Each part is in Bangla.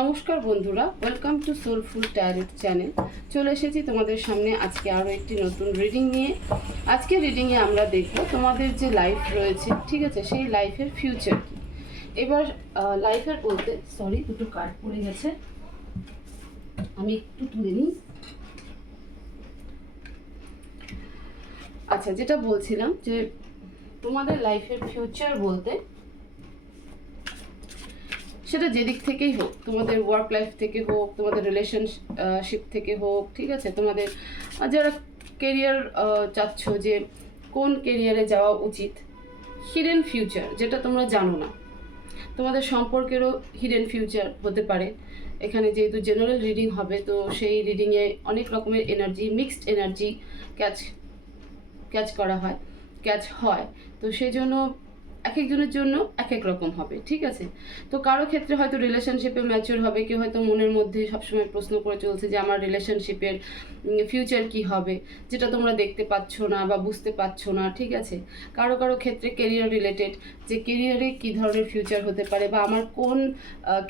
নমস্কার বন্ধুরা, welcome to soulful tarot channel. চলে এসেছি তোমাদের সামনে আজকে আরও একটি নতুন রিডিং নিয়ে। আজকে রিডিংয়ে আমরা দেখব তোমাদের যে লাইফ রয়েছে, ঠিক আছে, সেই লাইফের ফিউচার কি। এবার লাইফের বলতে সরি, দুটো কার্ড পড়ে গেছে, আমি একটু তুলে নিই। আচ্ছা, যেটা বলছিলাম যে তোমাদের লাইফের ফিউচার বলতে সেটা যেদিক থেকেই হোক, তোমাদের ওয়ার্ক লাইফ থেকে হোক, তোমাদের রিলেশনশিপ থেকে হোক, ঠিক আছে, তোমাদের যারা কেরিয়ার চাচ্ছ যে কোন কেরিয়ারে যাওয়া উচিত, হিডেন ফিউচার যেটা তোমরা জানো না, তোমাদের সম্পর্কেরও হিডেন ফিউচার হতে পারে। এখানে যেহেতু জেনারেল রিডিং হবে, তো সেই রিডিংয়ে অনেক রকমের এনার্জি, মিক্সড এনার্জি ক্যাচ হয়। তো সেই জন্য এক একজনের জন্য এক এক রকম হবে, ঠিক আছে। তো কারো ক্ষেত্রে হয়তো রিলেশনশিপে ম্যাচিওর হবে, কেউ হয়তো মনের মধ্যে সবসময় প্রশ্ন করে চলছে যে আমার রিলেশনশিপের ফিউচার কি হবে, যেটা তোমরা দেখতে পাচ্ছ না বা বুঝতে পারছো না, ঠিক আছে। কারো কারো ক্ষেত্রে কেরিয়ার রিলেটেড, যে কেরিয়ারে কী ধরনের ফিউচার হতে পারে বা আমার কোন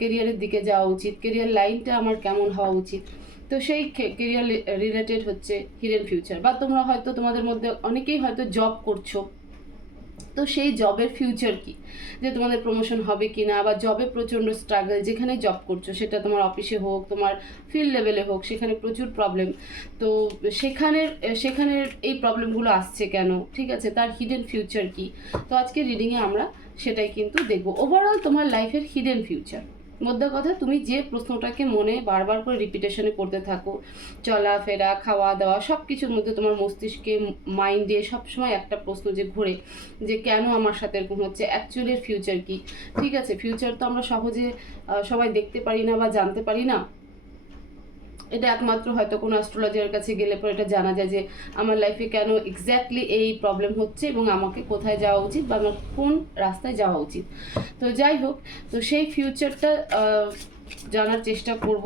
কেরিয়ারের দিকে যাওয়া উচিত, কেরিয়ার লাইনটা আমার কেমন হওয়া উচিত। তো সেই কেরিয়ার রিলেটেড হচ্ছে হিডেন ফিউচার। বা তোমরা হয়তো তোমাদের মধ্যে অনেকেই হয়তো জব করছো, তো সেই জবের ফিউচার কি, যে তোমাদের প্রমোশন হবে কি না, বা জবে প্রচণ্ড স্ট্রাগল, যেখানে জব করছো সেটা তোমার অফিসে হোক, তোমার ফিল্ড লেভেলে হোক, সেখানে প্রচুর প্রবলেম। তো সেখানের এই প্রবলেমগুলো আসছে কেন, ঠিক আছে, তার হিডেন ফিউচার কি। তো আজকে রিডিংয়ে আমরা সেটাই কিন্তু দেখব, ওভারঅল তোমার লাইফের হিডেন ফিউচার। মধ্যে কথা, তুমি যে প্রশ্নটাকে মনে বারবার করে রিপিটেশনে করতে থাকো, চলাফেরা, খাওয়া দাওয়া, সব কিছুর মধ্যে তোমার মস্তিষ্কে, মাইন্ডে সবসময় একটা প্রশ্ন যে ঘুরে, যে কেন আমার সাথে এরকম হচ্ছে, অ্যাকচুয়ালি ফিউচার কি। ঠিক আছে, ফিউচার তো আমরা সহজে সবাই দেখতে পারি না বা জানতে পারি না। এটা একমাত্র হয়তো কোনো অ্যাস্ট্রোলজারের কাছে গেলে পরে এটা জানা যায় যে আমার লাইফে কেন এক্স্যাক্টলি এই প্রবলেম হচ্ছে এবং আমাকে কোথায় যাওয়া উচিত বা আমার কোন রাস্তায় যাওয়া উচিত। তো যাই হোক, তো সেই ফিউচারটা জানার চেষ্টা করব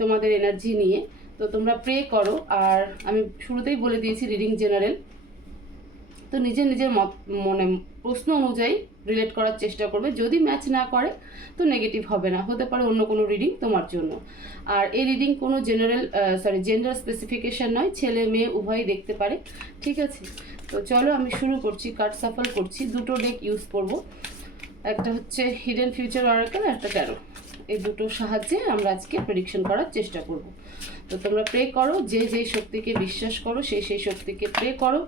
তোমাদের এনার্জি নিয়ে। তো তোমরা প্রে করো, আর আমি শুরুতেই বলে দিয়েছি রিডিং জেনারেল, তো নিজের নিজের মনে প্রশ্ন অনুযায়ী রিলেট করার চেষ্টা করবে। যদি ম্যাচ না করে তো নেগেটিভ হবে না, হতে পারে অন্য কোনো রিডিং তোমার জন্য। আর এই রিডিং কোনো জেন্ডার স্পেসিফিকেশন নয়, ছেলে মেয়ে উভয়ই দেখতে পারে, ঠিক আছে। তো চলো আমি শুরু করছি, কার্ড সাফল করছি, দুটো ডেক ইউজ করব, একটা হচ্ছে হিডেন ফিউচার অরাকেল, একটা ট্যারো। এই দুটোর সাহায্যে আমরা আজকে প্রেডিকশন করার চেষ্টা করব। তো তোমরা প্রে করো, যে যেই শক্তিকে বিশ্বাস করো সেই শক্তিকে প্রে করো,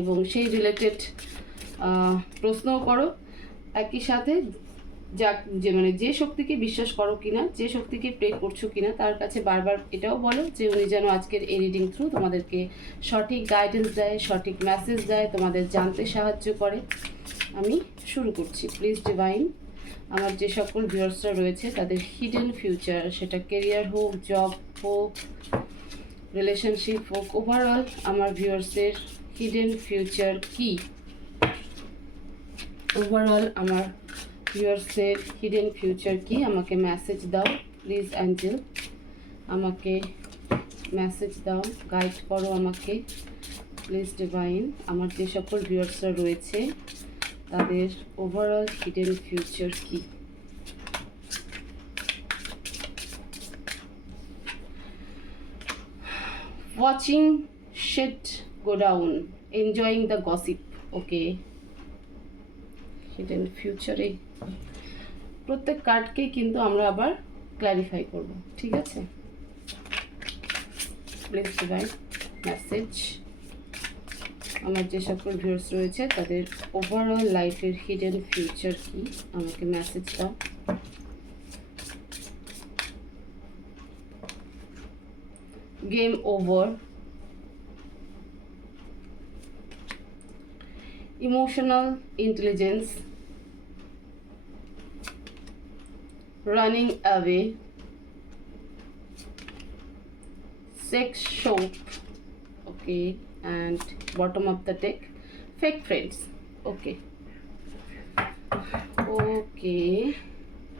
এবং সেই রিলেটেড প্রশ্নও করো। একই সাথে যে শক্তিকে বিশ্বাস করো কিনা, যে শক্তিকে প্রে করছো কিনা, তার কাছে বারবার এটাও বলো যে উনি যেন আজকের এই রিডিং থ্রু তোমাদেরকে সঠিক গাইডেন্স দেয়, সঠিক মেসেজ দেয়, তোমাদের জানতে সাহায্য করে। আমি শুরু করছি। প্লিজ ডিভাইন, আমার যে সকল ভিউয়ার্সরা রয়েছে তাদের হিডেন ফিউচার, সেটা কেরিয়ার হোক, জব হোক, রিলেশনশিপ হোক, ওভারঅল আমার ভিউয়ার্সের হিডেন ফিউচার কি, ওভারঅল আমার ভিউয়ার্সের হিডেন ফিউচার কি, আমাকে মেসেজ দাও প্লিজ অ্যাঞ্জেল, আমাকে মেসেজ দাও, গাইড করো আমাকে প্লিজ ডিভাইন। আমার যে সকল ভিউয়ার্সরা রয়েছে তাদের ওভারঅল হিডেন ফিউচার কি। Watching shit go down, enjoying the gossip, okay. Hidden ফিউচারে প্রত্যেক কার্ডকে কিন্তু আমরা আবার ক্ল্যারিফাই করব, ঠিক আছে। প্লিজ ডিভাইন মেসেজ, আমার যে সকল ভিউয়ার্স রয়েছে তাদের ওভারঅল লাইফের হিডেন ফিউচার কি, আমাকে মেসেজ দাও। Game over, emotional intelligence, running away, sex shop, okay, and bottom of the deck, fake friends, okay.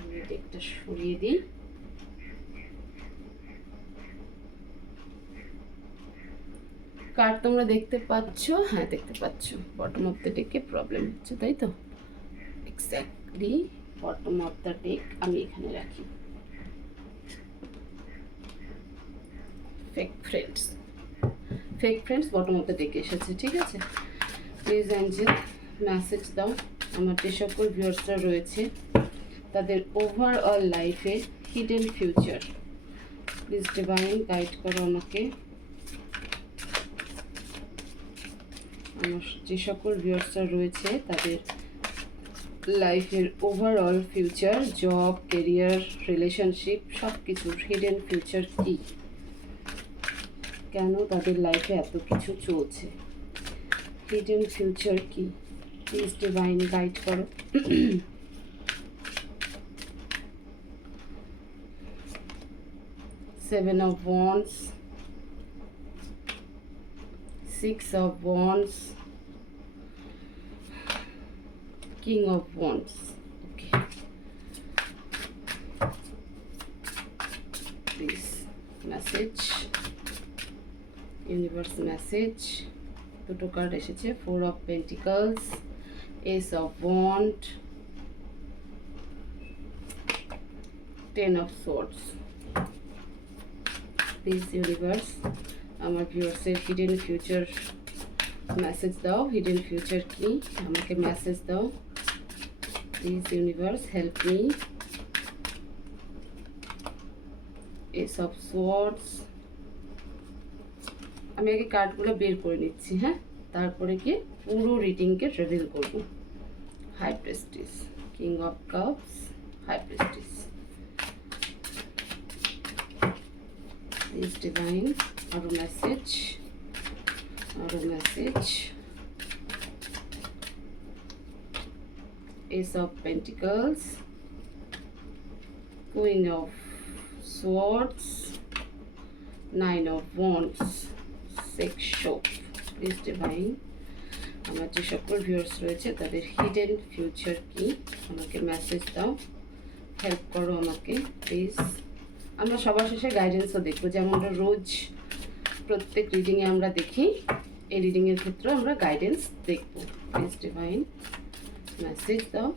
আমি ডেকটা সরিয়ে দিই। কার্ড তোমরা দেখতে পাচ্ছ? হ্যাঁ, দেখতে পাচ্ছ। বটম অফ দ্য ডেকে প্রবলেম হচ্ছে, তাই তো? Exactly bottom of the deck আমি এখানে রাখি। Fake friends bottom of the ডেকে এসেছে, ঠিক আছে। প্লিজ অ্যাঞ্জেল মেসেজ দাও আমার যে সকল ভিউয়ার্সরা রয়েছে তাদের ওভারঅল লাইফে hidden future. Please divine guide করো আমাকে। আমার যে সকল ভিউয়ার্সরা রয়েছে তাদের লাইফের overall future, job, career, relationship, সব কিছুর হিডেন ফিউচার কি, কেন তাদের লাইফে এত কিছু চলছে, হিডেন ফিউচার কি, প্লিজ ডিভাইন গাইড করো। Seven of Wands, Six of Wands, King of Wands. Okay. Please message, universe message. দুটো কার্ড এসেছে, Four of Pentacles, Ace of Wands, Ten of Swords. Please universe আমার ভিউয়ার্সের হিডেন ফিউচার মেসেজ দাও। হিডেন ফিউচার কি, আমাকে মেসেজ দাও please universe, help me. S of swords, আমি আগে কার্ডগুলো বের করে নিচ্ছি, হ্যাঁ, তারপরে গিয়ে পুরো রিডিংকে রিভিল করব। High prestige, king of cups, high prestige. Please divine or message, Ace of Pentacles, Queen of Swords, Nine of Wands, Six Shop. Please divine আমার যে সকল ভিউয়ার্স রয়েছে তাদের হিডেন ফিউচার কি, আমাকে মেসেজ দাও, হেল্প করো আমাকে প্লিজ। আমরা সবার শেষে গাইডেন্সও দেখবো, যেমন রোজ প্রত্যেক রিডিংয়ে আমরা দেখি, এই রিডিংয়ের ক্ষেত্রেও আমরা গাইডেন্স দেখবো। প্লিজ ডিভাইন মেসেজ দাও।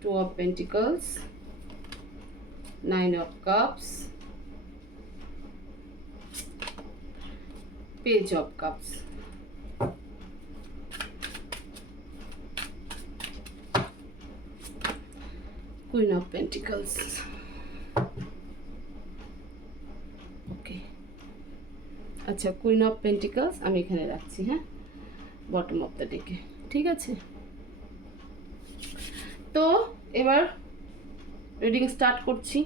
Two of Pentacles, Nine of Cups, Page of Cups. Queen of Pentacles. ওকে, আচ্ছা, কুইন অফ পেন্টিকলস আমি এখানে রাখছি, হ্যাঁ, বটম অফ দ্য ডেকে, ঠিক আছে। তো এবার রিডিং স্টার্ট করছি।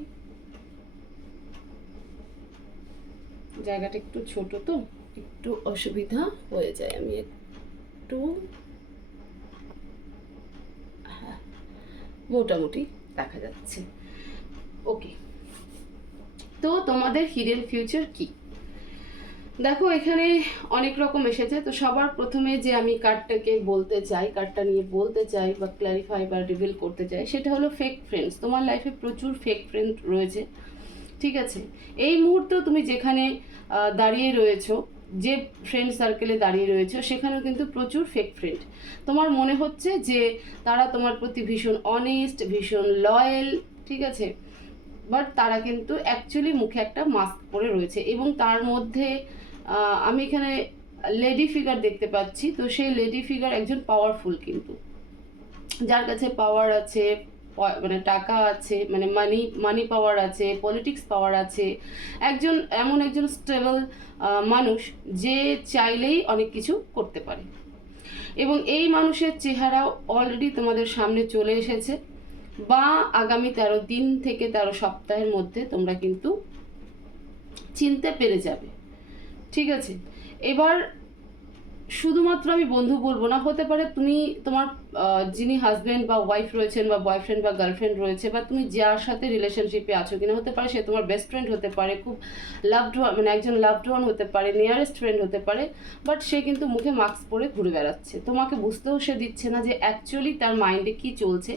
জায়গাটা একটু ছোট তো একটু অসুবিধা হয়ে যায়, আমি একটু মোটামুটি দেখা যাচ্ছে। ওকে, তো তোমাদের হিডেন ফিউচার কি, দেখো এখানে অনেক রকম এসেছে। তো সবার প্রথমে যে আমি কার্ডটাকে বলতে চাই, কার্ডটা নিয়ে বলতে চাই বা ক্ল্যারিফাই বা রিভিল করতে চাই, সেটা হলো ফেক ফ্রেন্ডস। তোমার লাইফে প্রচুর ফেক ফ্রেন্ড রয়েছে, ঠিক আছে। এই মুহূর্তে তুমি যেখানে দাঁড়িয়ে রয়েছো, যে ফ্রেন্ড সার্কেলে দাঁড়িয়ে রয়েছে, সেখানেও কিন্তু প্রচুর ফেক ফ্রেন্ড। তোমার মনে হচ্ছে যে তারা তোমার প্রতি ভীষণ অনেস্ট, ভীষণ লয়াল, ঠিক আছে, বাট তারা কিন্তু অ্যাকচুয়ালি মুখে একটা মাস্ক পরে রয়েছে। এবং তার মধ্যে আমি এখানে লেডি ফিগার দেখতে পাচ্ছি। তো সেই লেডি ফিগার একজন পাওয়ারফুল, কিন্তু যার কাছে পাওয়ার আছে, মানে টাকা আছে, মানে মানি পাওয়ার আছে, পলিটিক্স পাওয়ার আছে, এমন একজন স্টেবল মানুষ যে চাইলেই অনেক কিছু করতে পারে। এবং এই মানুষের চেহারাও অলরেডি তোমাদের সামনে চলে এসেছে, বা আগামী 13 দিন থেকে 13 সপ্তাহের মধ্যে তোমরা কিন্তু চিনতে পেরে যাবে, ঠিক আছে। এবার শুধুমাত্র আমি বন্ধু বলবো না, হতে পারে তুমি তোমার যিনি হাজব্যান্ড বা ওয়াইফ রয়েছেন, বা বয়ফ্রেন্ড বা গার্লফ্রেন্ড রয়েছে, বা তুমি যার সাথে রিলেশনশিপে আছো কিনা, হতে পারে সে তোমার বেস্ট ফ্রেন্ড হতে পারে, খুব লাভড ওয়ান, মানে একজন লাভড ওয়ান হতে পারে, নিয়ারেস্ট ফ্রেন্ড হতে পারে, বাট সে কিন্তু মুখে মাস্ক পরে ঘুরে বেড়াচ্ছে। তোমাকে বুঝতেও সে দিচ্ছে না যে অ্যাকচুয়ালি তার মাইন্ডে কি চলছে।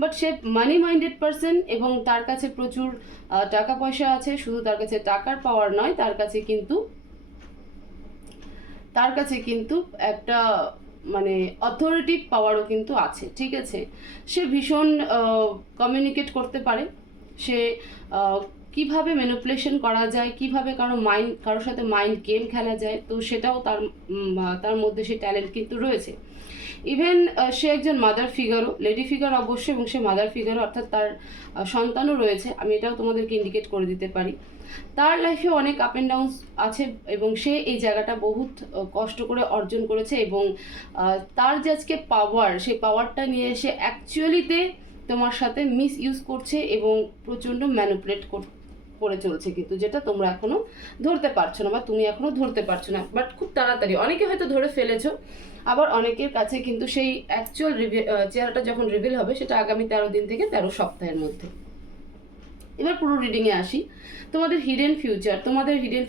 But say money minded person, এবং তার কাছে প্রচুর টাকা পয়সা আছে। শুধু তার কাছে টাকার পাওয়ার নয়, তার কাছে কিন্তু একটা মানে অথরিটি পাওয়ারও কিন্তু আছে, ঠিক আছে। সে ভীষণ কমিউনিকেট করতে পারে, সে কিভাবে ম্যানিপুলেশন করা যায়, কিভাবে কারোর সাথে মাইন্ড গেম খেলা যায়, তো সেটাও তার মধ্যে সেই ট্যালেন্ট কিন্তু রয়েছে। ইভেন সে একজন মাদার ফিগারও, লেডি ফিগার অবশ্যই, এবং সে মাদার ফিগারও, অর্থাৎ তার সন্তানও রয়েছে। আমি এটাও তোমাদেরকে ইন্ডিকেট করে দিতে পারি। তার লাইফে অনেক আপ অ্যান্ড ডাউনস আছে এবং সে এই জায়গাটা বহুত কষ্ট করে অর্জন করেছে, এবং তার যে আজকে পাওয়ার, সেই পাওয়ারটা নিয়ে এসে অ্যাকচুয়ালিতে তোমার সাথে মিস ইউজ করছে এবং প্রচণ্ড ম্যানিপুলেট করে চলছে, কিন্তু যেটা তোমরা এখনো ধরতে পারছো না বা তুমি এখনো ধরতে পারছো না। বাট খুব তাড়াতাড়ি অনেকে হয়তো ধরে ফেলেছো, আবার অনেকের কাছে কিন্তু সেই অ্যাকচুয়াল চেহারাটা যখন রিভিল হবে সেটা আগামী 13 দিন থেকে 13 সপ্তাহের মধ্যে। এবার পুরো রিডিংয়ে আসি। তোমাদের হিডেন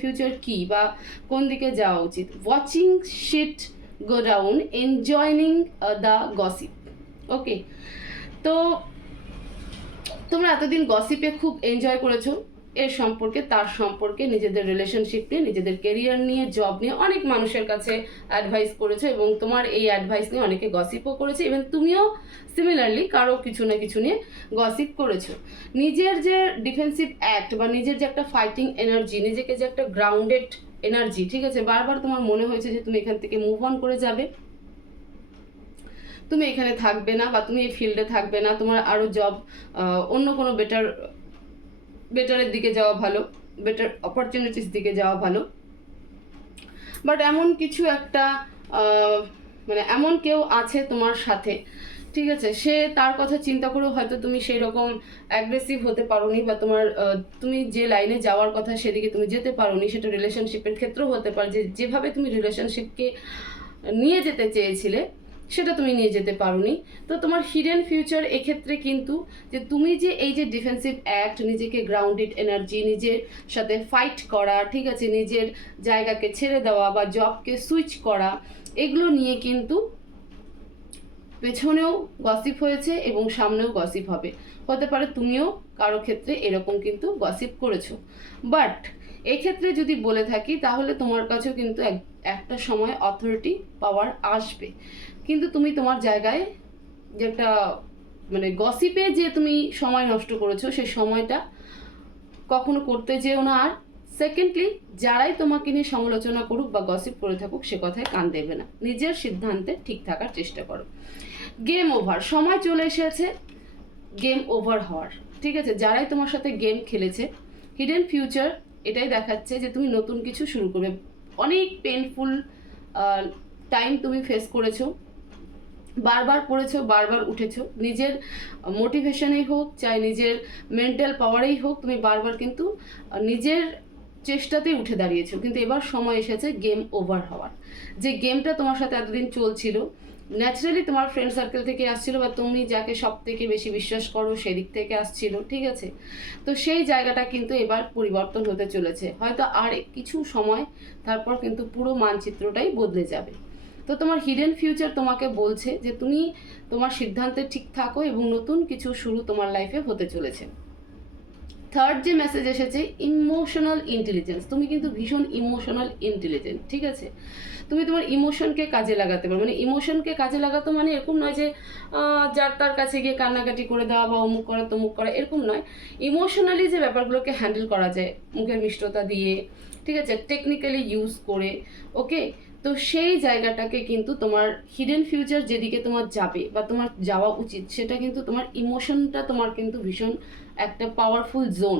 ফিউচার কি বা কোন দিকে যাওয়া উচিত? Watching shit go down, enjoying the gossip. Okay, তো তোমরা এতদিন গসিপে খুব এনজয় করেছো, তার সম্পর্কে, নিজেদের রিলেশনশিপ নিয়ে, নিজেদের কেরিয়ার নিয়ে, জব নিয়ে অনেক মানুষের কাছে অ্যাডভাইস করেছো, এবং তোমার এই অ্যাডভাইস নিয়ে অনেকে গসিপও করেছে। ইভেন তুমিও সিমিলারলি কারো কিছু না কিছু নিয়ে গসিপ করেছো। নিজের যে ডিফেন্সিভ অ্যাক্ট বা নিজের যে একটা ফাইটিং এনার্জি, নিজেকে যে একটা গ্রাউন্ডেড এনার্জি, ঠিক আছে, বারবার তোমার মনে হয়েছে যে তুমি এখান থেকে মুভ অন করে যাবে, তুমি এখানে থাকবে না বা তুমি এই ফিল্ডে থাকবে না, তোমার আরও জব, অন্য কোনো বেটারের দিকে যাওয়া ভালো, বেটার অপরচুনিটিস দিকে যাওয়া ভালো। বাট এমন কিছু একটা মানে এমন কেউ আছে তোমার সাথে, ঠিক আছে, সে তার কথা চিন্তা করেও হয়তো তুমি সেই রকম অ্যাগ্রেসিভ হতে পারোনি, বা তুমি যে লাইনে যাওয়ার কথা সেদিকে তুমি যেতে পারোনি। সেটা রিলেশনশিপের ক্ষেত্রেও হতে পারে, যেভাবে তুমি রিলেশনশিপকে নিয়ে যেতে চেয়েছিলে সেটা তুমি নিয়ে যেতে পারোনি। তো তোমার হিডেন ফিউচার এক্ষেত্রে কিন্তু, যে তুমি যে এই যে ডিফেন্সিভ অ্যাক্ট, নিজেকে গ্রাউন্ডেড এনার্জি, নিজের সাথে ফাইট করা, ঠিক আছে, নিজের জায়গাকে ছেড়ে দেওয়া বা জবকে সুইচ করা, এগুলো নিয়ে কিন্তু পেছনেও গসিপ হয়েছে এবং সামনেও গসিপ হবে। হতে পারে তুমিও কারো ক্ষেত্রে এরকম কিন্তু গসিপ করেছো। বাট এক্ষেত্রে যদি বলে থাকি তাহলে তোমার কাছেও কিন্তু একটা সময় অথরিটি পাওয়ার আসবে, কিন্তু তুমি তোমার জায়গায় যে একটা মানে গসিপে যে তুমি সময় নষ্ট করেছো, সেই সময়টা কখনো করতে যেও না। আর সেকেন্ডলি, যারাই তোমাকে নিয়ে সমালোচনা করুক বা গসিপ করে থাকুক, সে কথায় কান দেবে না, নিজের সিদ্ধান্তে ঠিক থাকার চেষ্টা করো। গেম ওভার, সময় চলে এসেছে গেম ওভার হওয়ার, ঠিক আছে। যারাই তোমার সাথে গেম খেলেছে, হিডেন ফিউচার এটাই দেখাচ্ছে যে তুমি নতুন কিছু শুরু করবে। অনেক পেনফুল টাইম তুমি ফেস করেছো, বারবার পড়েছো, বারবার উঠেছো, নিজের মোটিভেশনেই হোক, চাই নিজের মেন্টাল পাওয়ারেই হোক, তুমি বারবার কিন্তু নিজের চেষ্টাতেই উঠে দাঁড়িয়েছো। কিন্তু এবার সময় এসেছে গেম ওভার হওয়ার। যে গেমটা তোমার সাথে এতদিন চলছিল, ন্যাচারালি তোমার ফ্রেন্ড সার্কেল থেকে আসছিল, বা তুমি যাকে সব থেকে বেশি বিশ্বাস করো সেদিক থেকে আসছিল, ঠিক আছে, তো সেই জায়গাটা কিন্তু এবার পরিবর্তন হতে চলেছে। হয়তো আর কিছু সময়, তারপর কিন্তু পুরো মানচিত্রটাই বদলে যাবে। তো তোমার হিডেন ফিউচার তোমাকে বলছে যে তুমি তোমার সিদ্ধান্তে ঠিক থাকো এবং নতুন কিছু শুরু তোমার লাইফে হতে চলেছে। থার্ড যে মেসেজ এসেছে, ইমোশনাল ইন্টেলিজেন্স। তুমি কিন্তু ভীষণ ইমোশনাল ইন্টেলিজেন্ট, ঠিক আছে। তুমি তোমার ইমোশনকে কাজে লাগাতে পারো। মানে ইমোশনকে কাজে লাগাতো মানে এরকম নয় যে যার তার কাছে গিয়ে কান্নাকাটি করে দেওয়া বা অমুক করা তমুক করা, এরকম নয়। ইমোশনালি যে ব্যাপারগুলোকে হ্যান্ডেল করা যায় মুখের মিষ্টতা দিয়ে, ঠিক আছে, টেকনিক্যালি ইউজ করে, ওকে। তো সেই জায়গাটাকে কিন্তু তোমার হিডেন ফিউচার যেদিকে তোমার যাবে বা তোমার যাওয়া উচিত, সেটা কিন্তু তোমার ইমোশনটা তোমার কিন্তু ভীষণ একটা পাওয়ারফুল জোন।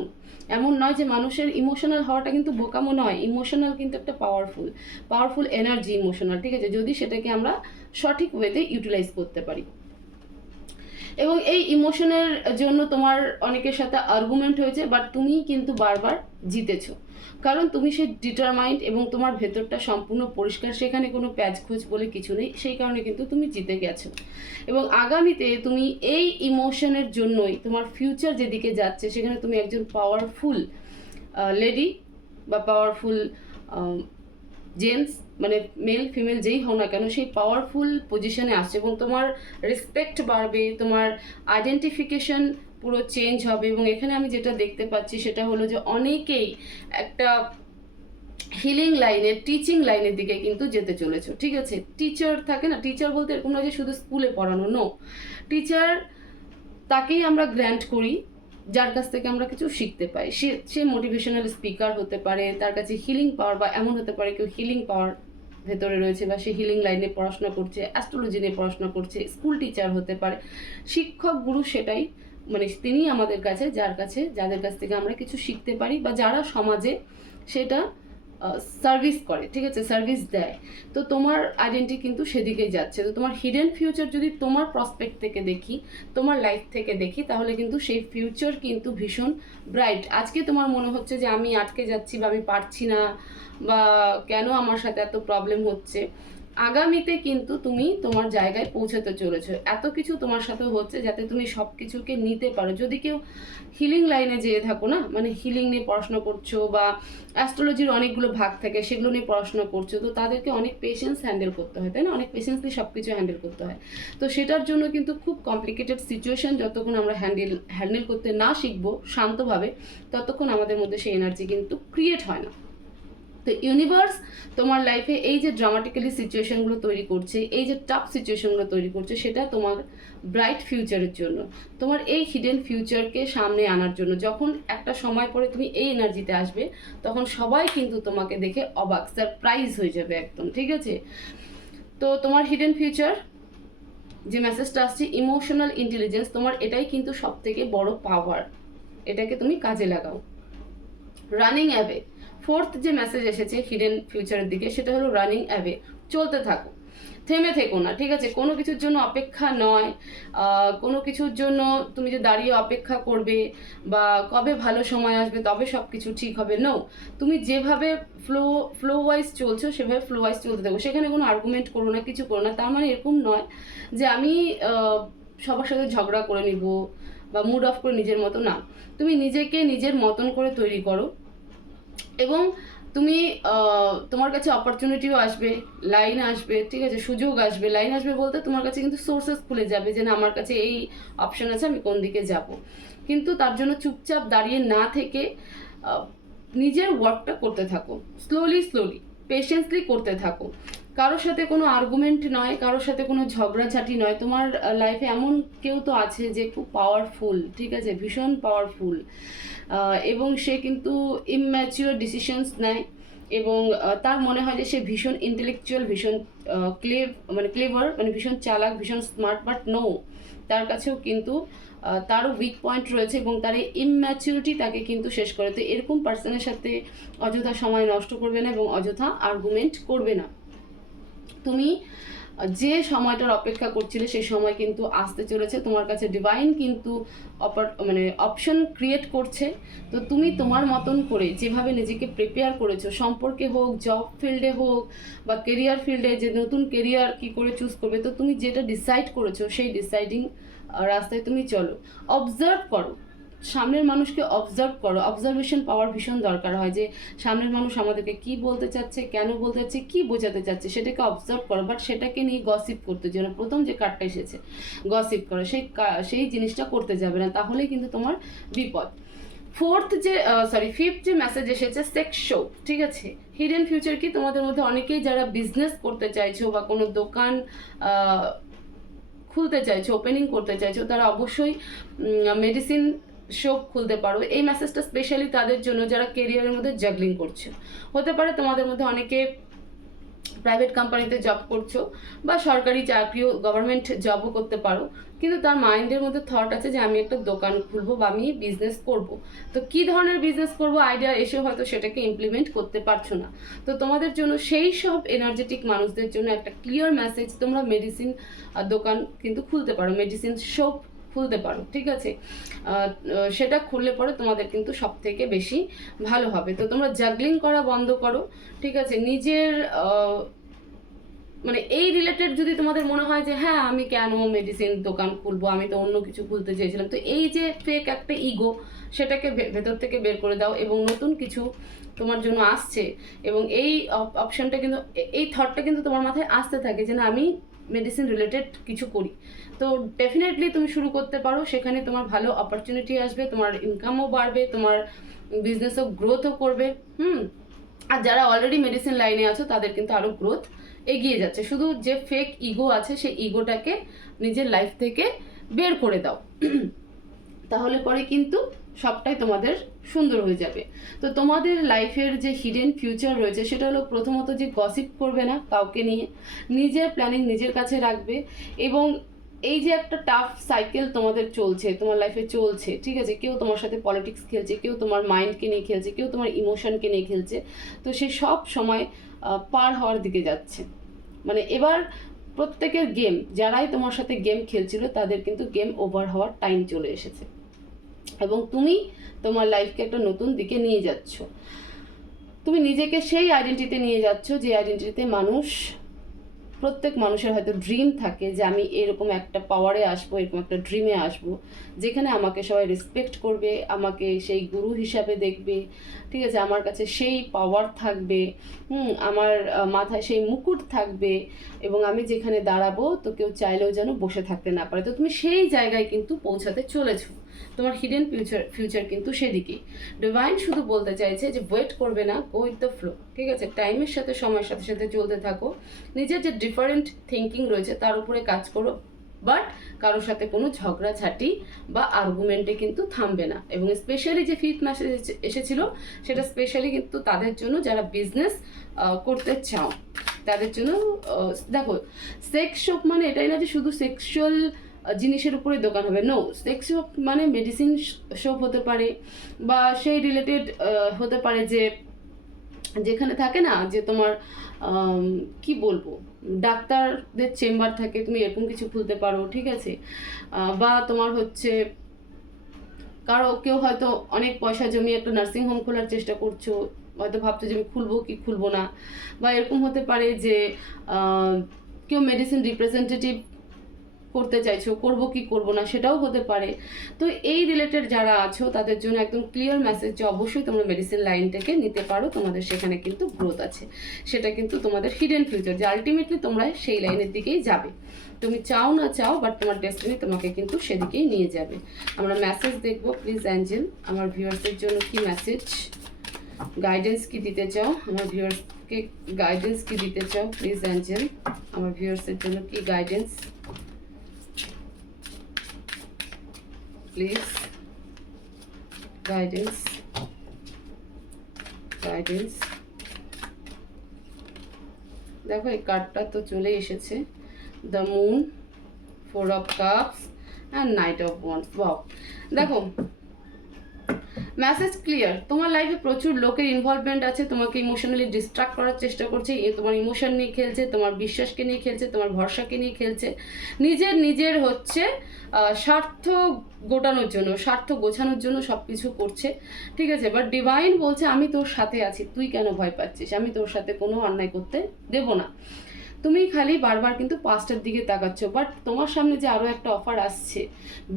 এমন নয় যে মানুষের ইমোশনাল হওয়াটা কিন্তু বোকামো নয়, ইমোশনাল কিন্তু একটা পাওয়ারফুল এনার্জি ইমোশনাল, ঠিক আছে, যদি সেটাকে আমরা সঠিক ওয়েতে ইউটিলাইজ করতে পারি। এবং এই ইমোশনের জন্য তোমার অনেকের সাথে আর্গুমেন্ট হয়েছে, বাট তুমি কিন্তু বারবার জিতেছো, কারণ তুমি সেই ডিটারমাইন্ড এবং তোমার ভেতরটা সম্পূর্ণ পরিষ্কার, সেখানে কোনো প্যাচ খোঁজ বলে কিছু নেই, সেই কারণে কিন্তু তুমি জিতে গেছো। এবং আগামীতে তুমি এই ইমোশনের জন্যই তোমার ফিউচার যেদিকে যাচ্ছে, সেখানে তুমি একজন পাওয়ারফুল লেডি বা পাওয়ারফুল জেন্টস, মানে মেল ফিমেল যেই হও না কেন, সেই পাওয়ারফুল পজিশনে আসছে এবং তোমার রেসপেক্ট বাড়বে, তোমার আইডেন্টিফিকেশন পুরো চেঞ্জ হবে। এবং এখানে আমি যেটা দেখতে পাচ্ছি সেটা হলো যে অনেকেই একটা হিলিং লাইনে, টিচিং লাইনের দিকে কিন্তু যেতে চলেছো, ঠিক আছে। টিচার থাকে না, টিচার বলতে এরকম নয় যে শুধু স্কুলে পড়ানো, নো, টিচার তাকেই আমরা গ্র্যান্ট করি যার কাছ থেকে আমরা কিছু শিখতে পাই। সে মোটিভেশনাল স্পিকার হতে পারে, তার কাছে হিলিং পাওয়ার, বা এমন হতে পারে কেউ হিলিং পাওয়ার ভেতরে রয়েছে বা সে হিলিং লাইনে পড়াশোনা করছে, অ্যাস্ট্রোলজি নিয়ে পড়াশোনা করছে, স্কুল টিচার হতে পারে, শিক্ষক গুরু সেটাই, মানে তিনি আমাদের কাছে যাদের কাছ থেকে আমরা কিছু শিখতে পারি বা যারা সমাজে সেটা সার্ভিস করে, ঠিক আছে, সার্ভিস দেয়। তো তোমার আইডেন্টি কিন্তু সেদিকেই যাচ্ছে। তো তোমার হিডেন ফিউচার যদি তোমার প্রসপেক্ট থেকে দেখি, তোমার লাইফ থেকে দেখি, তাহলে কিন্তু সেই ফিউচার কিন্তু ভীষণ ব্রাইট। আজকে তোমার মনে হচ্ছে যে আমি আটকে যাচ্ছি বা আমি পারছি না, বা কেন আমার সাথে এত প্রবলেম হচ্ছে, আগামীতে কিন্তু তুমি তোমার জায়গায় পৌঁছাতে চলেছো। এত কিছু তোমার সাথে হচ্ছে যাতে তুমি সব কিছুকে নিতে পারো। যদি কেউ হিলিং লাইনে যেয়ে থাকো না, মানে হিলিং নিয়ে পড়াশোনা করছো বা অ্যাস্ট্রোলজির অনেকগুলো ভাগ থাকে সেগুলো নিয়ে পড়াশোনা করছো, তো তাদেরকে অনেক পেশেন্স হ্যান্ডেল করতে হয়, তাই না? অনেক পেশেন্সলি সব কিছু হ্যান্ডেল করতে হয়। তো সেটার জন্য কিন্তু খুব কমপ্লিকেটেড সিচুয়েশন যতক্ষণ আমরা হ্যান্ডেল করতে না শিখবো শান্তভাবে, ততক্ষণ আমাদের মধ্যে সেই এনার্জি কিন্তু ক্রিয়েট হয় না। তো ইউনিভার্স তোমার লাইফে এই যে ড্রামাটিক্যালি সিচুয়েশনগুলো তৈরি করছে, এই যে টাফ সিচুয়েশনগুলো তৈরি করছে, সেটা তোমার ব্রাইট ফিউচারের জন্য, তোমার এই হিডেন ফিউচারকে সামনে আনার জন্য। যখন একটা সময় পরে তুমি এই এনার্জিতে আসবে, তখন সবাই কিন্তু তোমাকে দেখে অবাক, সারপ্রাইজ হয়ে যাবে একদম, ঠিক আছে? তো তোমার হিডেন ফিউচার যে মেসেজটা আসছে, ইমোশনাল ইন্টেলিজেন্স, তোমার এটাই কিন্তু সব থেকে বড় পাওয়ার। এটাকে তুমি কাজে লাগাও। রানিং অ্যাওয়ে, ফোর্থ যে মেসেজ এসেছে হিডেন ফিউচারের দিকে, সেটা হলো রানিং অ্যাওয়ে, চলতে থাকো, থেমে থেকো না, ঠিক আছে? কোনো কিছুর জন্য অপেক্ষা নয়, কোনো কিছুর জন্য তুমি যে দাঁড়িয়ে অপেক্ষা করবে বা কবে ভালো সময় আসবে তবে সব কিছু ঠিক হবে, নো। তুমি যেভাবে ফ্লো ওয়াইজ চলছো সেভাবে ফ্লো ওয়াইজ চলতে থাকো। সেখানে কোনো আর্গুমেন্ট করো না, কিছু করো না। তার মানে এরকম নয় যে আমি সবার সাথে ঝগড়া করে নিব বা মুড অফ করে নিজের মতো, না। তুমি নিজেকে নিজের মতন করে তৈরি করো, এবং তুমি তোমার কাছে অপরচুনিটিও আসবে, লাইন আসবে, ঠিক আছে, সুযোগ আসবে। লাইন আসবে বলতে তোমার কাছে কিন্তু সোর্সেস খুলে যাবে যে না, আমার কাছে এই অপশন আছে, আমি কোন দিকে যাব। কিন্তু তার জন্য চুপচাপ দাঁড়িয়ে না থেকে নিজের ওয়ার্কটা করতে থাকো, স্লোলি পেশেন্সলি করতে থাকো। কারোর সাথে কোনো আর্গুমেন্ট নয়, কারোর সাথে কোনো ঝগড়াঝাটি নয়। তোমার লাইফে এমন কেউ তো আছে যে খুব পাওয়ারফুল, ঠিক আছে, ভীষণ পাওয়ারফুল, এবং সে কিন্তু ইম্যাচিওর ডিসিশনস নেয়, এবং তার মনে হয় যে সে ভীষণ ইন্টেলেকচুয়াল, ভীষণ ক্লেভার, মানে ভীষণ চালাক, ভীষণ স্মার্ট, বাট নো, তার কাছেও কিন্তু তারও উইক পয়েন্ট রয়েছে, এবং তার এই ইম্যাচিউরিটি তাকে কিন্তু শেষ করে। তো এরকম পার্সনের সাথে অযথা সময় নষ্ট করবে না এবং অযথা আর্গুমেন্ট করবে না। তুমি যে সময়টার অপেক্ষা করছিলে সেই সময় কিন্তু আসতে চলেছে। তোমার কাছে ডিভাইন কিন্তু অপশন ক্রিয়েট করছে। তো তুমি তোমার মতন করে যেভাবে নিজেকে প্রিপেয়ার করেছো, সম্পর্কে হোক, জব ফিল্ডে হোক, বা কেরিয়ার ফিল্ডে, যে নতুন কেরিয়ার কি করে চুজ করবে, তো তুমি যেটা ডিসাইড করেছো সেই ডিসাইডিং রাস্তায় তুমি চলো। অবজার্ভ করো, সামনের মানুষকে অবজার্ভ করো। অবজারভেশন পাওয়ার ভীষণ দরকার হয়, যে সামনের মানুষ আমাদেরকে কি বলতে চাচ্ছে, কেন বলতে চাচ্ছে, কি বোঝাতে চাচ্ছে, সেটাকে অবজার্ভ করো। বাট সেটাকে নিয়ে গসিপ করতে যেন, প্রথম যে কার্ডটা এসেছে গসিপ করো, সেই জিনিসটা করতে যাবে না, তাহলেই কিন্তু তোমার বিপদ। ফিফথ যে মেসেজ এসেছে, সেক্স শো, ঠিক আছে। হিডেন ফিউচার কি, তোমাদের মধ্যে অনেকেই যারা বিজনেস করতে চাইছো বা কোনো দোকান খুলতে চাইছো, ওপেনিং করতে চাইছো, তারা অবশ্যই মেডিসিন শপ খুলতে পারো। এই মেসেজটা স্পেশালি তাদের জন্য যারা কেরিয়ারের মধ্যে জাগলিং করছে। হতে পারে তোমাদের মধ্যে অনেকে প্রাইভেট কোম্পানিতে জব করছো, বা সরকারি চাকরিও, গভর্নমেন্ট জবও করতে পারো, কিন্তু তার মাইন্ডের মধ্যে থট আছে যে আমি একটা দোকান খুলবো বা আমি বিজনেস করব। তো কি ধরনের বিজনেস করব আইডিয়া এসে হয়তো সেটাকে ইমপ্লিমেন্ট করতে পারছো না। তো তোমাদের জন্য, সেই সব এনার্জেটিক মানুষদের জন্য একটা ক্লিয়ার মেসেজ, তোমরা মেডিসিন দোকান কিন্তু খুলতে পারো, মেডিসিন শপ খুলতে পারো, ঠিক আছে। সেটা খুললে পরে তোমাদের কিন্তু সব থেকে বেশি ভালো হবে। তো তোমরা জাগলিং করা বন্ধ করো, ঠিক আছে। নিজের মানে এই রিলেটেড যদি তোমাদের মনে হয় যে হ্যাঁ আমি কেন মেডিসিন দোকান খুলবো, আমি তো অন্য কিছু খুলতে চেয়েছিলাম, তো এই যে ফেক একটা ইগো, সেটাকে ভেতর থেকে বের করে দাও, এবং নতুন কিছু তোমার জন্য আসছে, এবং এই অপশনটা কিন্তু, এই থটটা কিন্তু তোমার মাথায় আসতে থাকে যে না, আমি মেডিসিন রিলেটেড কিছু করি। তো ডেফিনেটলি তুমি শুরু করতে পারো, সেখানে তোমার ভালো অপরচুনিটি আসবে, তোমার ইনকামও বাড়বে, তোমার বিজনেসও গ্রোথও করবে। আর যারা অলরেডি মেডিসিন লাইনে আছো তাদের কিন্তু আরও গ্রোথ এগিয়ে যাচ্ছে। শুধু যে ফেক ইগো আছে সেই ইগোটাকে নিজের লাইফ থেকে বের করে দাও, তাহলে পরে কিন্তু সবটাই তোমাদের সুন্দর হয়ে যাবে। তো তোমাদের লাইফের যে হিডেন ফিউচার রয়েছে সেটা হলো প্রথমত যে গসিপ করবে না কাউকে নিয়ে, নিজের প্ল্যানিং নিজের কাছে রাখবে। এবং এই যে একটা টাফ সাইকেল তোমাদের চলছে, তোমার লাইফে চলছে, ঠিক আছে, কেউ তোমার সাথে পলিটিক্স খেলছে, কেউ তোমার মাইন্ডকে নিয়ে খেলছে, কেউ তোমার ইমোশনকে নিয়ে খেলছে, তো সে সব সময় পার হওয়ার দিকে যাচ্ছে। মানে এবার প্রত্যেকের গেম, যারাই তোমার সাথে গেম খেলছিল তাদের কিন্তু গেম ওভার হওয়ার টাইম চলে এসেছে এবং তুমি তোমার লাইফকে একটা নতুন দিকে নিয়ে যাচ্ছ। তুমি নিজেকে সেই আইডেন্টিটিতে নিয়ে যাচ্ছ যে আইডেন্টিটিতে প্রত্যেক মানুষের হয়তো ড্রিম থাকে যে আমি এরকম একটা পাওয়ারে আসবো, এরকম একটা ড্রিমে আসবো যেখানে আমাকে সবাই রেসপেক্ট করবে, আমাকে সেই গুরু হিসাবে দেখবে, ঠিক আছে, আমার কাছে সেই পাওয়ার থাকবে, আমার মাথায় সেই মুকুট থাকবে এবং আমি যেখানে দাঁড়াবো তো কেউ চাইলেও যেন বসে থাকতে না পারে। তো তুমি সেই জায়গায় কিন্তু পৌঁছাতে চলেছো, তোমার হিডেন ফিউচার কিন্তু সেদিকেই। ডিভাইন শুধু বলতে চাইছে যে ওয়েট করবে না, গো উইথ দ্য ফ্লো, ঠিক আছে, টাইমের সাথে সময়ের সাথে সাথে চলতে থাকো, নিজের যে ডিফারেন্ট থিঙ্কিং রয়েছে তার উপরে কাজ করো, বাট কারোর সাথে কোনো ঝগড়াঝাটি বা আর্গুমেন্টে কিন্তু থামবে না। এবং স্পেশালি যে ফিফথ মেসেজ এসেছিল সেটা স্পেশালি কিন্তু তাদের জন্য যারা বিজনেস করতে চাও তাদের জন্য। দেখো, সেক্স শপ মানে এটাই না যে শুধু সেক্সুয়াল জিনিসের উপরে দোকান হবে, নো, সেক্স শপ মানে মেডিসিন শপ হতে পারে বা সেই রিলেটেড হতে পারে যে যেখানে থাকে না যে তোমার কি বলবো, ডাক্তারদের চেম্বার থাকে, তুমি এরকম কিছু খুলতে পারো, ঠিক আছে, বা তোমার হচ্ছে কেউ হয়তো অনেক পয়সা জমিয়ে একটা নার্সিং হোম খোলার চেষ্টা করছো, হয়তো ভাবছো যে আমি খুলবো কি খুলবো না, বা এরকম হতে পারে যে কেউ মেডিসিন রিপ্রেজেন্টেটিভ করতে চাইছো, করবো কি করবো না সেটাও হতে পারে। তো এই রিলেটেড যারা আছো তাদের জন্য একদম ক্লিয়ার মেসেজ যে অবশ্যই তোমরা মেডিসিন লাইনটাকে নিতে পারো, তোমাদের সেখানে কিন্তু গ্রোথ আছে, সেটা কিন্তু তোমাদের হিডেন ফিউচার যে আলটিমেটলি তোমরা সেই লাইনের দিকেই যাবে, তুমি চাও না চাও বাট তোমার ডেস্টিনি তোমাকে কিন্তু সেদিকেই নিয়ে যাবে। আমরা মেসেজ দেখবো, প্লিজ অ্যাঞ্জেল আমার ভিউয়ার্সদের জন্য কি মেসেজ, গাইডেন্স কি দিতে চাও, আমার ভিউয়ার্সকে গাইডেন্স কি দিতে চাও, প্লিজ অ্যাঞ্জেল আমার ভিউয়ার্সের জন্য কি গাইডেন্স, প্লিজ গাইডেন্স। দেখো এই কার্ডটা তো চলে এসেছে, the moon, 4 of cups and Knight of wands। Wow, দেখো মেসেজ ক্লিয়ার, তোমার লাইফে প্রচুর লোকের ইনভলভমেন্ট আছে, তোমাকে ইমোশনালি ডিস্ট্রাক্ট করার চেষ্টা করছে, তোমার ইমোশন নিয়ে খেলছে, তোমার বিশ্বাসকে নিয়ে খেলছে, তোমার ভরসাকে নিয়ে খেলছে, নিজের হচ্ছে স্বার্থ গোটানোর জন্য, স্বার্থ গোছানোর জন্য সব কিছু করছে, ঠিক আছে, বাট ডিভাইন বলছে আমি তোর সাথে আছি, তুই কেন ভয় পাচ্ছিস, আমি তোর সাথে কোনো অন্যায় করতে দেব না। তুমি খালি বারবার কিন্তু পাস্টের দিকে তাকাচ্ছ, বাট তোমার সামনে যে আরও একটা অফার আসছে,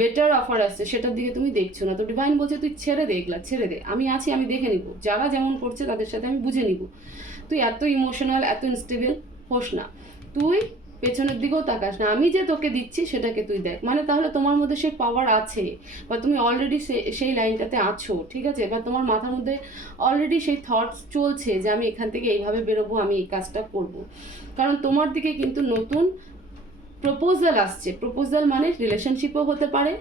বেটার অফার আসছে, সেটার দিকে তুমি দেখছো না। তো ডিভাইন বলছে তুই ছেড়ে দে এগুলা, ছেড়ে দে, আমি আছি, আমি দেখে নিব, যারা যেমন করছে তাদের সাথে আমি বুঝে নিব, তুই এত ইমোশনাল এত ইনস্টেবল হোস না, তুই পেছনের দিকেও তাকাস না, আমি যে তোকে দিচ্ছি সেটাকে তুই দেখ। মানে তাহলে তোমার মধ্যে সেই পাওয়ার আছে বা তুমি অলরেডি সেই লাইনটাতে আছো, ঠিক আছে, বা তোমার মাথার মধ্যে অলরেডি সেই থটস চলছে যে আমি এখান থেকে এইভাবে বেরোবো, আমি এই কাজটা করব। কারণ তোমার দিকে কিন্তু নতুন প্রপোজাল আসছে, প্রপোজাল মানে রিলেশনশিপও হতে পারে,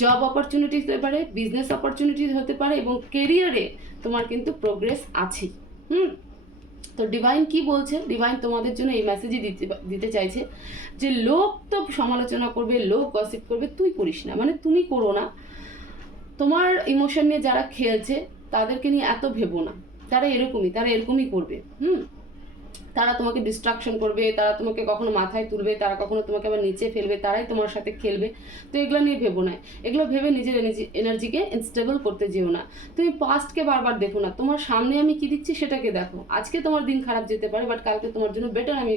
জব অপরচুনিটিস হতে পারে, বিজনেস অপরচুনিটিস হতে পারে এবং কেরিয়ারে তোমার কিন্তু প্রোগ্রেস আছে। তো ডিভাইন কি বলছে, ডিভাইন তোমাদের জন্য এই মেসেজই দিতে চাইছে যে লোক তো সমালোচনা করবে, লোক গসিপ করবে, তুই করিস না, মানে তুমি করো না, তোমার ইমোশন নিয়ে যারা খেলছে তাদেরকে নিয়ে এত ভেবো না, তারা এরকমই করবে, তারা তোমাকে ডিস্ট্রাকশন করবে, তারা তোমাকে কখনো মাথায় তুলবে, তারা কখনো তোমাকে আবার নিচে ফেলবে, তারাই তোমার সাথে খেলবে। তো এগুলো নিয়ে ভেবো না, এগুলো ভেবে নিজের এনার্জিকে ইনস্টেবল করতে যেও না। তুমি পাস্টকে বারবার দেখো না, তোমার সামনে আমি কি দিচ্ছি সেটাকে দেখো। আজকে তোমার দিন খারাপ যেতে পারে, বাট কালকে তোমার জন্য বেটার আমি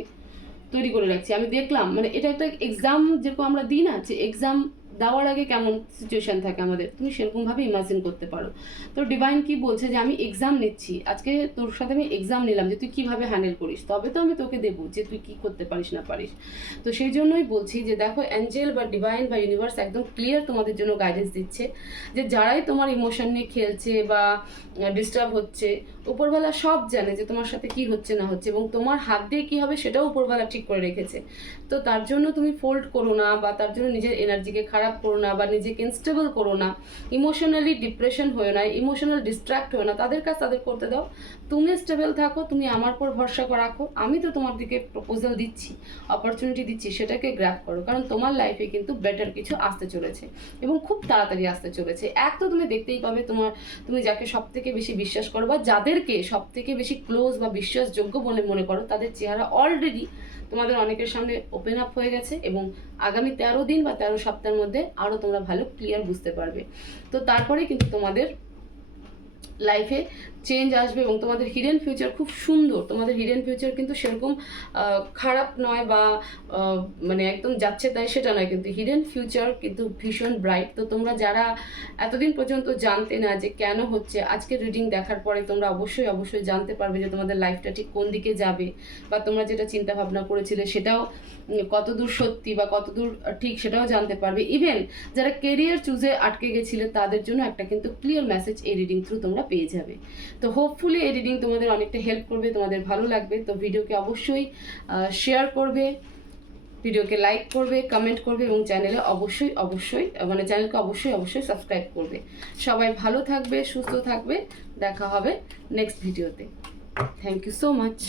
তৈরি করে রাখছি। আমি দেখলাম, মানে এটা একটা এক্সাম যেরকম আমরা দিই না, যে এক্সাম দেওয়ার আগে কেমন সিচুয়েশন থাকে আমাদের, তুমি সেরকমভাবে ইমাজিন করতে পারো। তো ডিভাইন কি বলছে যে আমি এক্সাম নিচ্ছি, আজকে তোর সাথে আমি এক্সাম নিলাম যে তুই কীভাবে হ্যান্ডেল করিস, তবে তো আমি তোকে দেবো যে তুই কী করতে পারিস না পারিস। তো সেই জন্যই বলছি যে দেখো অ্যাঞ্জেল বা ডিভাইন বা ইউনিভার্স একদম ক্লিয়ার তোমাদের জন্য গাইডেন্স দিচ্ছে যে যারাই তোমার ইমোশন নিয়ে খেলছে বা ডিস্টার্ব হচ্ছে, উপরবেলা সব জানে যে তোমার সাথে কি হচ্ছে না হচ্ছে এবং তোমার হাত দিয়ে কী হবে সেটাও উপরবেলা ঠিক করে রেখেছে। তো তার জন্য তুমি ফোল্ড করো না বা তার জন্য নিজের এনার্জিকে খারাপ খারাপ করো না বা নিজেকে ইনস্টেবল করো না, ইমোশনালি ডিপ্রেশন হয়ে না, ইমোশনাল ডিস্ট্র্যাক্ট হয়ে না, তাদের কাজ তাদের করতে দাও। তুমি স্টেবল থাকো, তুমি আমার উপর ভরসা রাখো, আমি তো তোমার দিকে প্রপোজাল দিচ্ছি, অপরচুনিটি দিচ্ছি, সেটাকে গ্র্যাব করো, কারণ তোমার লাইফে কিন্তু বেটার কিছু আসতে চলেছে এবং খুব তাড়াতাড়ি আসতে চলেছে। এক তো তুমি দেখতেই পাবে তুমি যাকে সব থেকে বেশি বিশ্বাস করো বা যাদেরকে সব থেকে বেশি ক্লোজ বা বিশ্বাসযোগ্য বলে মনে করো, তাদের চেহারা অলরেডি তোমাদের অনেকের সামনে ওপেন আপ হয়ে গেছে এবং আগামী 13 দিন বা 13 সপ্তাহের মধ্যে আরও তোমরা ভালো ক্লিয়ার বুঝতে পারবে। তো তারপরে কিন্তু তোমাদের লাইফে চেঞ্জ আসবে এবং তোমাদের হিডেন ফিউচার খুব সুন্দর। তোমাদের হিডেন ফিউচার কিন্তু সেরকম খারাপ নয় বা মানে একদম যাচ্ছে তাই সেটা নয়, কিন্তু হিডেন ফিউচার কিন্তু ভীষণ ব্রাইট। তো তোমরা যারা এতদিন পর্যন্ত জানতে না যে কেন হচ্ছে, আজকে রিডিং দেখার পরে তোমরা অবশ্যই অবশ্যই জানতে পারবে যে তোমাদের লাইফটা ঠিক কোন দিকে যাবে, বা তোমরা যেটা চিন্তা ভাবনা করেছিলে সেটাও কতদূর সত্যি বা কতদূর ঠিক সেটাও জানতে পারবে। ইভেন যারা কেরিয়ার চুজে আটকে গেছিলে তাদের জন্য একটা কিন্তু ক্লিয়ার মেসেজ এই রিডিং থ্রু তোমরা পেয়ে যাবে। তো হোপফুলি এই রিডিং তোমাদের অনেকটা হেল্প করবে, তোমাদের ভালো লাগবে। তো ভিডিওকে অবশ্যই শেয়ার করবে, ভিডিওকে লাইক করবে, কমেন্ট করবে এবং চ্যানেলে অবশ্যই অবশ্যই মানে চ্যানেলকে অবশ্যই অবশ্যই সাবস্ক্রাইব করবে। সবাই ভালো থাকবে, সুস্থ থাকবে, দেখা হবে নেক্সট ভিডিওতে। Thank you so much.